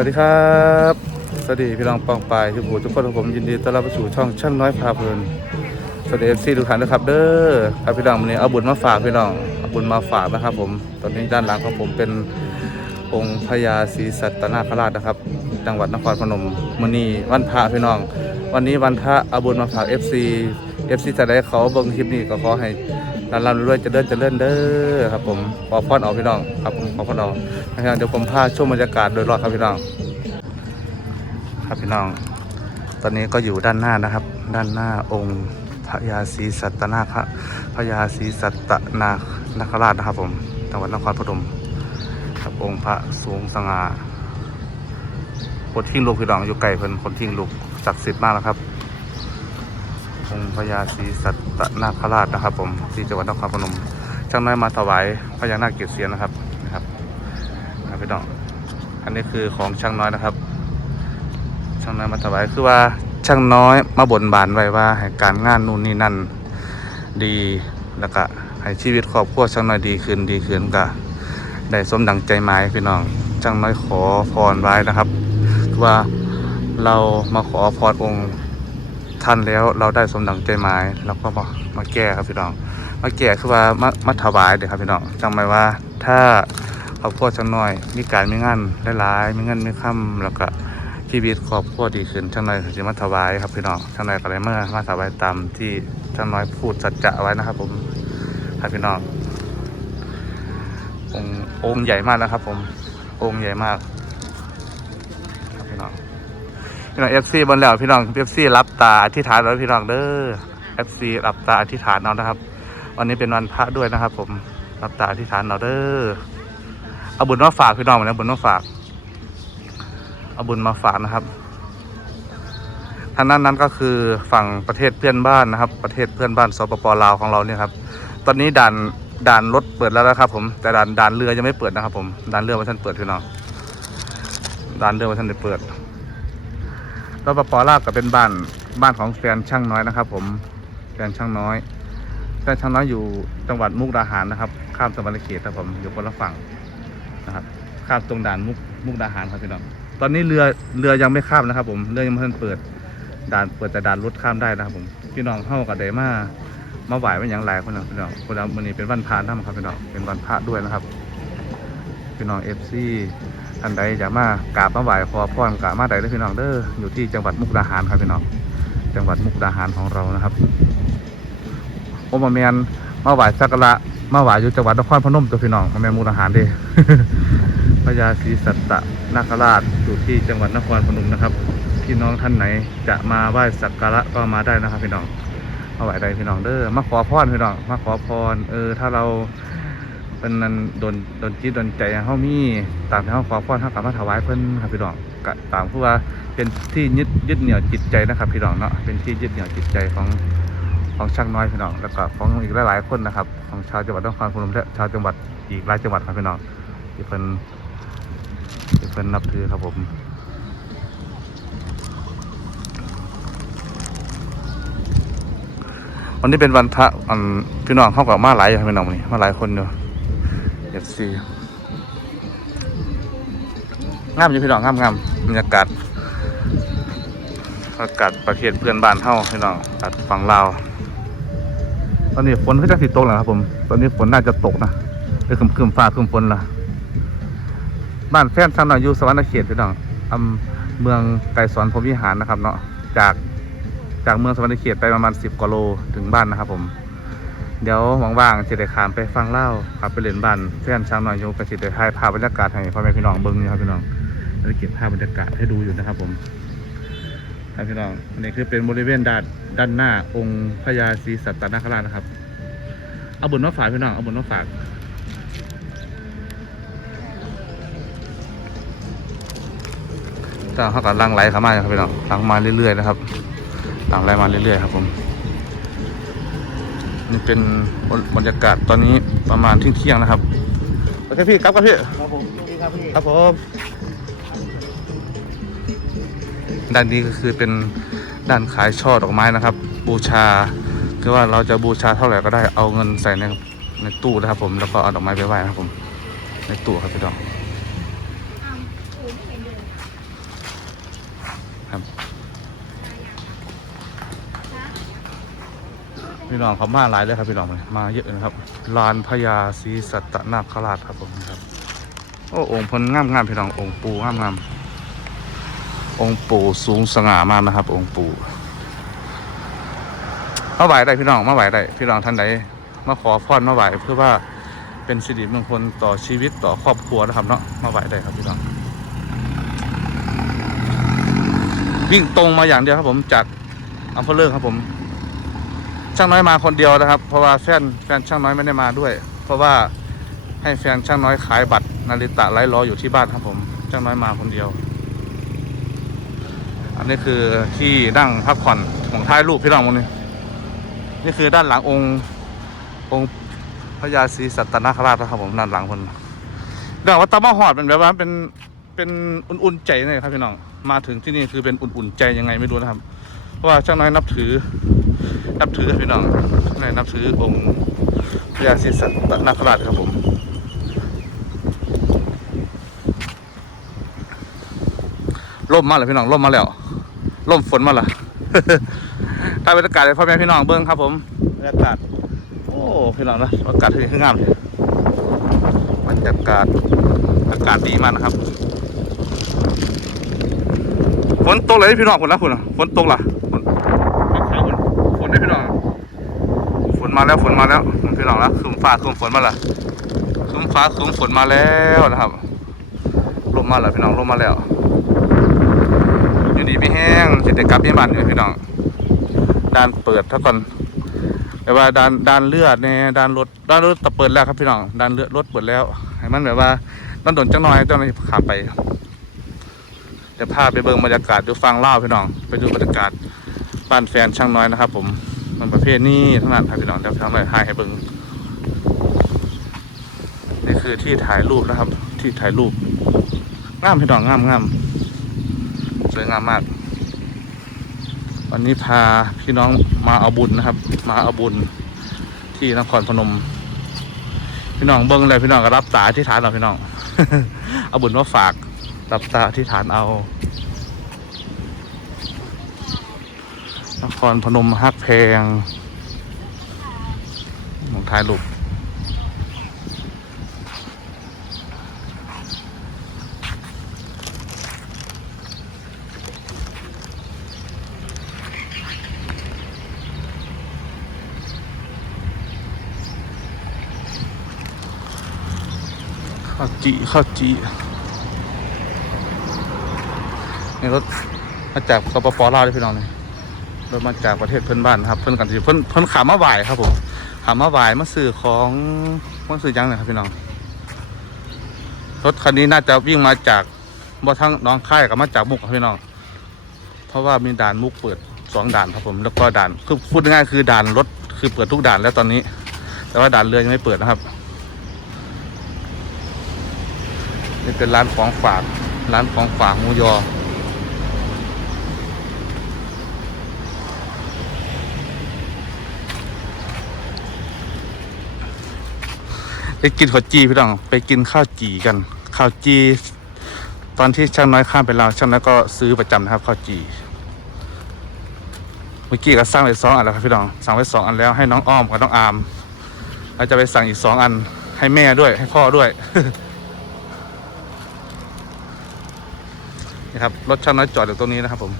วัสดีครับ สวัสดีพี่น้องปองปายทุกผู้ทุกคนของผมยินดีต้อนรับเข้าสู่ช่องช่างน้อยพาเพลินสวัสดีเอฟซีทุกท่านนะครับ เด้อครับพี่น้องวันนี้เอาบุญมาฝากพี่น้องเอาบุญมาฝากนะครับ ผม ตอนนี้ด้านหลังของผมเป็นองค์พญาศรีสัตนาคราชนะครับ จังหวัดนครพนมมือนี้วันพระพี่น้อง วันนี้วันพระเอาบุญมาฝาก FC FC จะได้เขาเบิ่งคลิปนี้ก็ขอให้ รำรำรวยจะเลื่อนจะเลื่อนเด้อครับผมขอพรเอาพี่น้องครับผมขอพรเอานะครับเดี๋ยวผมพาชมบรรยากาศโดยรอบครับพี่น้อง ครับพี่น้อง ตอนนี้ก็อยู่ด้านหน้านะครับ ด้านหน้าองค์พระยาศรีสัตนาคพระยาศรีสัตนานาคราชนะครับ ผมจังหวัดนครปฐมครับองค์พระสูงสง่าคนทิ้งลูกพี่น้องอยู่ไกลเพิ่นคนทิ้งลูกศักดิ์สิทธิ์มากนะครับ องค์พญาศรีสัตนาคราชนะครับ ผมที่จังหวัดนครพนมช่างน้อยมาถวายพญานาคเกศเสียนนะครับนะครับนะครับพี่น้องอันนี้คือของช่างน้อยนะครับ ช่างน้อยมาถวายคือว่าช่างน้อยมาบ่นบานไว้ว่าให้การงานนู่นนี่นั่นดีแล้วก็ให้ชีวิตครอบครัวช่างน้อยดีขึ้นดีขึ้นก็ได้สมดังใจหมายพี่น้องช่างน้อยขอพรไว้นะครับคือว่าเรามาขอพรองค์ ท่านแล้วเราได้สมดังใจหมายเราก็มามาแก้ครับพี่น้อง มาแก้คือว่ามามาถวายเดี๋ยวครับพี่น้องจำไว้ว่าถ้าครอบครัวช่างน้อยมีการมีงานได้หลายมีเงินมีค่ำแล้วก็ชีวิตครอบครัวดีขึ้นช่างน้อยจะมาถวายครับพี่น้องช่างน้อยก็เลยเมื่อมาถวายตามที่ช่างน้อยพูดสัจจะไว้นะครับ ผมครับพี่น้ององค์ใหญ่มากนะครับ ผมองค์ใหญ่มาก พี่น้องเอฟซีบนแล้วพี่น้องเอฟซีรับตาอธิษฐานแล้วพี่น้องเด้อเอฟซีรับตาอธิษฐานเอานะครับ วันนี้เป็นวันพระด้วยนะครับ ผมรับตาอธิษฐานเอาเด้อเอาบุญมาฝากพี่น้องนะบุญมาฝากเอาบุญมาฝากนะครับทางนั้นนั้นก็คือฝั่งประเทศเพื่อนบ้านนะครับ ประเทศเพื่อนบ้านสปปลาวของเราเนี่ยครับ ตอนนี้ด่านด่านรถเปิดแล้วนะครับ ผมแต่ด่านด่านเรือยังไม่เปิดนะครับ ผมด่านเรือว่าท่านเปิดพี่น้องด่านเรือว่าท่านได้เปิด สปปลาวก็เป็นบ้านบ้านของแฟนช่างน้อยนะครับ ผมแฟนช่างน้อยแฟนช่างน้อยอยู่จังหวัดมุกดาหารนะครับ ข้ามสวรเขตครับผมอยู่คนละฝั่งนะครับ ข้ามตรงด่านมุกมุกดาหารครับพี่น้องตอนนี้เรือเรือยังไม่ข้ามนะครับ ผมเรือยังไม่ทันเปิดด่านเปิดแต่ด่านรถข้ามได้นะครับ ผมพี่น้องเข้ากับเดมามาไหวเป็นอย่างไรคนนึงพี่น้องคนละวันนี้เป็นวันพระนะครับพี่น้องเป็นวันพระด้วยนะครับพี่น้องเอฟซี ท่านใดอยากมากราบมาไหว้ขอพรกราบมาใดได้พี่น้องเด้ออยู่ที่จังหวัดมุกดาหารครับพี่น้องจังหวัดมุกดาหารของเรานะครับโอมาเมียนมาไหว้สักการะมาไหว้อยู่จังหวัดนครพนมตัวพี่น้องมาเมียนมุกดาหารเด้พญาศรีสัตตนาคราชอยู่ที่จังหวัดนครพนมนะครับพี่น้องท่านไหนจะมาไหว้สักการะก็มาได้นะครับพี่น้องมาไหว้ได้พี่น้องเด้อมาขอพรพี่น้องมาขอพรเออถ้าเรา เป็นนั้นโดนโดนจิตโดนใจห้เฮามีตามที่เฮาขอพรเฮากลับมาถวายเพิ่นครับพี่น้องก็ตามผู้ว่าเป็นที่ยึดยึดเหนี่ยวจิตใจนะครับพี่น้องเนาะเป็นที่ยึดเหนี่ยวจิตใจของของช่างน้อยพี่น้องแล้วก็ของอีกหลายๆคนนะครับ ของชาวจังหวัดนครพนมและชาวจังหวัดอีกหลายจังหวัดครับพี่น้องที่เพิ่นที่เพิ่นนับถือครับผมวันนี้เป็นวันพระอันพี่น้องเข้ากับมาหลายอยู่ครับพี่น้องนนี้มาหลายคนอยู่เอ ฟซีงามอยู่พี่น้องงามงามบรรยากาศอากาศประเทศเพื่อนบ้านเฮาพี่น้องอากาศฝั่งลาวตอนนี้ฝนก็จะสิตกแล้วครับผมตอนนี้ฝนน่าจะตกนะหรือครึมฟ้าครึมฝนละบ้านแฟนชางหน่อยอยู่สวรรณเขตพี่น้องอำเมืองไกรสอนพรมวิหารนะครับเนาะจากจากเมืองสวรรณเขตไปประมาณสิบกว่าโลถึงบ้านนะครับผม เดี๋ยวว่างๆจะได้ขามไปฟังเล่าขับไปเล่นบ้านแฟนช่างหน่อยอยู่กระสิได้ถ่ายภาพบรรยากาศให้พ่อแม่พี่น้องเบิ้งอยู่ครับพี่น้องจะเก็บภาพบรรยากาศให้ดูอยู่นะครับผมครับพี่น้องอันนี้คือเป็นบริเวณด้านด้านหน้าองค์พญาศรีสัตตนาคราชนะครับ เอาบุญมาฝากพี่น้องเอาบุญมาฝากก็เขาก็ลังไหลเข้ามาครับพี่น้องลังมาเรื่อยๆนะครับลังไหลมาเรื่อยๆครับผม นี่เป็นบรรยากาศตอนนี้ประมาณเที่ยงๆนะครับโอเคพี่ครับครับพี่ครับผมสวัสดีครับพี่ครับผมด้านนี้ก็คือเป็นด้านขายช่อดอกไม้นะครับ บูชาคือว่าเราจะบูชาเท่าไหร่ก็ได้เอาเงินใส่ในในตู้นะครับผมแล้วก็เอาดอกไม้ไปไหว้นะครับผม ในตู้ครับพี่น้อง พี่น้องเขามาหลายเลยครับพี่น้องมาเยอะนะครับลานพญาศรีสัตนาคราชครับผมครับโอ้องค์พนงามงามพี่น้ององค์ปูงามงามองค์ปู่สูงสง่ามากนะครับ องค์ปู่มาไหวได้พี่น้องมาไหวได้พี่น้องท่านใดมาขอพรมาไหวเพื่อว่าเป็นสิริมงคลต่อชีวิตต่อครอบครัวนะครับเนาะมาไหวได้ครับพี่น้องวิ่งตรงมาอย่างเดียวครับผมจากอำเภอเลิงครับผม ช่างน้อยมาคนเดียวนะครับ เพราะว่าแฟนแฟนช่างน้อยไม่ได้มาด้วย เพราะว่าให้แฟนช่างน้อยขายบัตรนาริตะไร้รออยู่ที่บ้านครับผมช่างน้อยมาคนเดียว อันนี้คือที่นั่งพักผ่อนของท้ายรูปพี่น้องมนนี้นี่คือด้านหลังองค์องค์พระยาศรีสัตนคราชนะครับผมด้านหลังคนเดี๋ยวว่าตามาหอดเป็นแบบว่าเป็นเป็นอุ่นๆใจเลยครับพี่น้องมาถึงที่นี่คือเป็นอุ่นๆใจยังไงไม่รู้นะครับ เพราะว่าช่างน้อยนับถือ นับถือพี่น้องในนับถือองค์พระยาศรีสัตนคราชครับผมล่มมาเลยพี่น้องล่มมาแล้วล่มฝนมาละถ้าบรรยากาศพ่อแม่พี่น้องเบิ้งครับผมบรรยากาศโอ้พี่น้องนะอากาศที่นี่คืองามเลยบรรยากาศอากาศดีมากนะครับฝนตกเลยพี่น้องคนละคุณฝนตกล่ะฝนขาวๆฝนฝ นได้พี่น้องฝนมาแล้วฝนมาแล้วพี่น้องแล้วคืมฟ้าคืมฝนมาละคืมฟ้าคืมฝนมาแล้วนะครับลมมาแล้วพี่น้องลมมาแล้วอยู่ดีไม่แห้งสิเด็กกลับยี่บ้านอยู่พี่น้องด้านเปิดเท่าก่อนแต่ว่าด้านด้านเลือดเนี่ยด้านรถด้านรถตะเปิดแล้วครับพี่น้องด้านเลือดรถเปิดแล้วให้มันแบบว่าต้องโดนจังน้อยต้องให้ขับไปเดี๋ยวพาไปเบิ่งบรรยากาศดูฟังเล่าพี่น้อง ไปดูบรรยากาศ บ้านแฟนช่างน้อยนะครับ ผมมันประเภทนี้ทั้งนั้นครับพี่น้องเดี๋ยวทำอะไรให้ให้เบิ่งนี่คือที่ถ่ายรูปนะครับ ที่ถ่ายรูปงามพี่น้องงามงามสวยงามมาก วันนี้พาพี่น้องมาเอาบุญนะครับ มาเอาบุญที่นครพนม พี่น้องเบิ้งเลยพี่น้องก็รับตาที่ฐานเราพี่น้อง เอาบุญมาฝากรับตาที่ฐานเอา น ครพนมฮักแพงหมองท้ายลูกข้าวจีข้าวจีนี่รถมาจากสปปลาวด้วยพี่น้องเลย รถมาจากประเทศเพื่อนบ้านนะครับเพื่อนกันที่เพื่อนเพื่อนขามาไหวายครับผมขามาไหวายมาสื่อของมาสื่อยังเลยครับพี่น้องรถคันนี้น่าจะวิ่งมาจากบ่ทั้งน้องค่ายกับมาจากมุกครับพี่น้อง เพราะว่ามีด่านมุกเปิดสองด่านครับผม แล้วก็ด่านคือพูดง่ายๆคือด่านรถคือเปิดทุกด่านแล้วตอนนี้ แต่ว่าด่านเรือยังไม่เปิดนะครับนี่เป็นร้านของฝากร้านของฝากมูยอ ไปกินข้าวจีพี่น้องไปกินข้าวจีกัน ข้าวจี ตอนที่ช่างน้อยข้ามไปลาวช่างน้อยก็ซื้อประจำนะครับข้าวจีเมื่อกี้ก็สั่งไปสองอันแล้วครับพี่น้องสั่งไปสองอันแล้วให้น้องอ้อมกับน้องอาร์มแล้วจะไปสั่งอีกสองอันให้แม่ด้วยให้พ่อด้วยนี่ครับรถช่างน้อยจอดอยู่ตรงนี้นะครับ ผม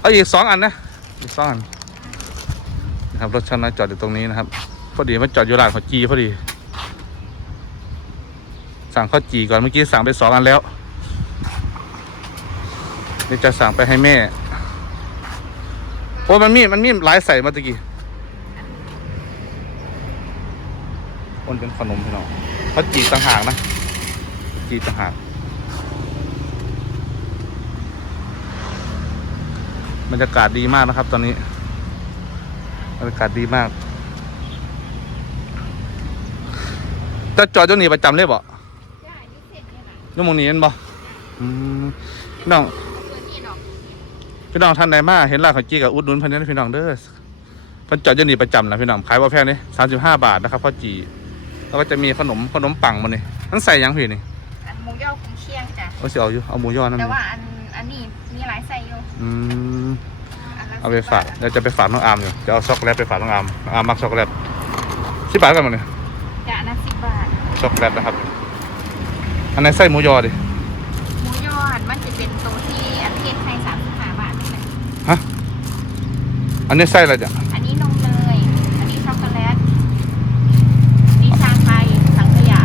เอาอีกสองอันนะอีกสองอันนะครับรถช่างน้อยจอดอยู่ตรงนี้นะครับ พอดีมันจอดอยู่ร้านข้าวจีพอดี สั่งข้าวจีก่อนเมื่อกี้สั่งไปสองอันแล้วนี่จะสั่งไปให้แม่โอ้มันมีมันมีหลายใส่มาตะกี้คนเป็นขนมพี่น้องข้าวจีต่างหากนะจีต่างหากบรรยากาศดีมากนะครับ ตอนนี้บรรยากาศดีมาก จะจอดอยู่นี่ประจำเลยบ่จ้าอยู่เสร็จเนี่ยนะนู่นมองนี้เห็นบ่อืมพี่น้อง เปิดนี่ดอกพี่น้องท่านใดมาเห็นร้านข้าวจีกับอุดหนุนเพันนี้พี่น้องเด้อเพิ่นจอดอยู่นี่ประจำนะพี่น้องขายบ่แพงนี่สามสิบห้าบาทนะครับข้าวจีแล้วก็จะมีขนมขนมปังมันนี่มันใส่หยังพี่นี่อันหมูย่อคุ้มเชียงจ้ะเอาสิเอาอยู่เอาหมูยอนั่นแต่นี่ว่าอันอันนี้มีหลายไส้อยู่อืมอันละเอาไปฝากเดี๋ยวจะไปฝากน้องอาร์มอยู่จะเอาช็อกโกแลตไปฝากน้องอาร์มน้องอาร์มมักช็อกโกแลตสิบบาทกันหมดเลย จานละสิบบาท ช็อกโกแลตนะครับ อันไหนไส้หมูยอดิ หมูยอดมันจะเป็นตัวที่อันเทศไทยสามสิบห้าบาทนี่แหละฮะ อันนี้ไส้อะไรจ้ะอันนี้นมเนยอันนี้ช็อกโกแลตอันนี้ชาไทยสังขยา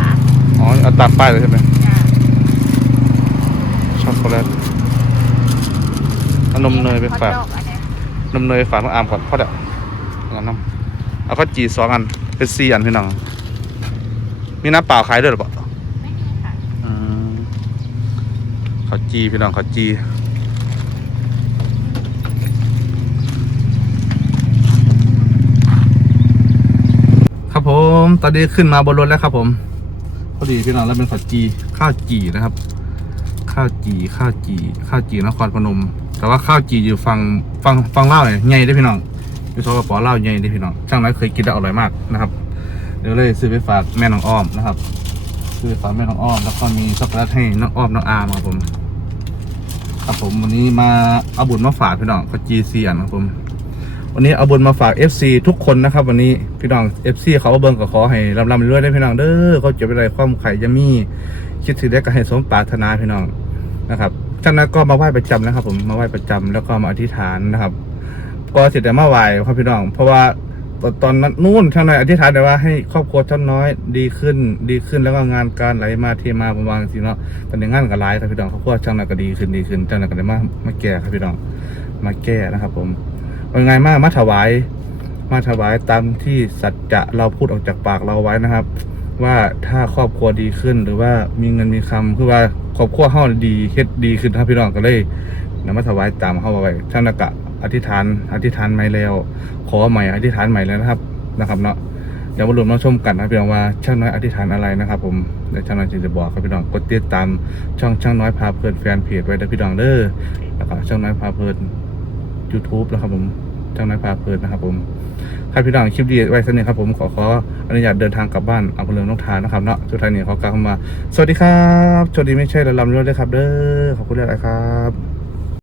อ๋อเอาตามป้ายเลยใช่ไหมจ้ะช็อกโกแลตเอานมเนยไปฝาก ฮอทดอกอันเนี้ยนมเนยฝากน้องอาร์มก่อนเพราะเดี๋ยวเอาน้ำเอาข้าวจีสองอันเป็นสี่อันพี่น้อง มีน้ำเปล่าขายด้วยหรือเปล่าไม่มีค่ะ อืมข้าวจีพี่น้องข้าวจีครับผมตอนนี้ขึ้นมาบนรถแล้วครับผมพอดีพี่น้องแล้วเป็นข้าวจีข้าวจีนะครับ ข้าวจีข้าวจีข้าวจีนครพนม แต่ว่าข้าวจีอยู่ฝั่งฝั่งฝั่งเล่าวเนี่ยใหญ่ได้อพี่น้องอยู่สปปลาวใหญ่ได้อพี่น้องช่างน้อยเคยกินแล้วอร่อยมากนะครับ เดี๋ยวเลยซื้อไปฝากแม่น้องอ้อมนะครับ ซื้อไปฝากแม่น้องอ้อม แล้วก็มีช็อกโกแลตให้น้องอ้อมน้องอาร์มครับผมครับผมวันนี้มาเอาบุญมาฝากพี่น้องก็จีซีอันครับผม วันนี้เอาบุญมาฝาก FC ทุกคนนะครับ วันนี้พี่น้อง FC เขาเบิ่งก็ขอให้รำรำรวยได้พี่น้องเด้อเขาจะไปอะไรความไข่ยามีคิดถึงได้ก็ให้สมปรารถนาพี่น้องนะครับจากนั้นก็มาไหว้ประจำนะครับ ผมมาไหว้ประจำแล้วก็มาอธิษฐานนะครับ ก็เสร็จแต่มาไหว้ครับพี่น้อง เพราะว่า ตอนนั้นนู่นท่านนายอธิษฐานแต่ว่าให้ครอบครัวท่านน้อยดีขึ้นดีขึ้นแล้วก็งานการไหลมาเทมาประมาณสิเนาะตอนนี้งานก็หลายครับพี่น้องครอบครัวช่างนายก็ดีขึ้นดีขึ้นช่างนายก็เลยมามาแก้ครับพี่น้องมาแก้นะครับ ผมเป็นไงมามาถวาย มาถวายตามที่สัจจะเราพูดออกจากปากเราไว้นะครับ ว่าถ้าครอบครัวดีขึ้นหรือว่ามีเงินมีคำคือว่าครอบครัวเฮาดีเฮ็ดดีขึ้นครับพี่น้องก็เลยนำมาถวายตามเฮาไว้ท่านกะ อธิษฐานอธิษฐานใหม่แล้ว ขอใหม่อธิษฐานใหม่แล้วนะครับนะครับเนาะเดี๋ยวมาลุ้นมาชมกันนะพี่น้องว่าช่างน้อยอธิษฐานอะไรนะครับ ผมเดี๋ยวช่างน้อยจะบอกครับพี่น้องกดติดตามช่องช่างน้อยพาเพลินแฟนเพจไว้นะพี่น้องเด้อแล้วก็ช่างน้อยพาเพลิน YouTube นะครับผมช่างน้อยพาเพลินนะครับ ผมใครพี่น้องคลิปดีไว้สักนิดครับผมขอขออนุญาตเดินทางกลับบ้านเอาเรืองนกทานนะครับเนาะสุดท้ายนี้ขอกล่าวคำว่าสวัสดีครับโชคดีไม่ใช่ระลำรวยเลยครับ เด้อขอบคุณหลายๆครับ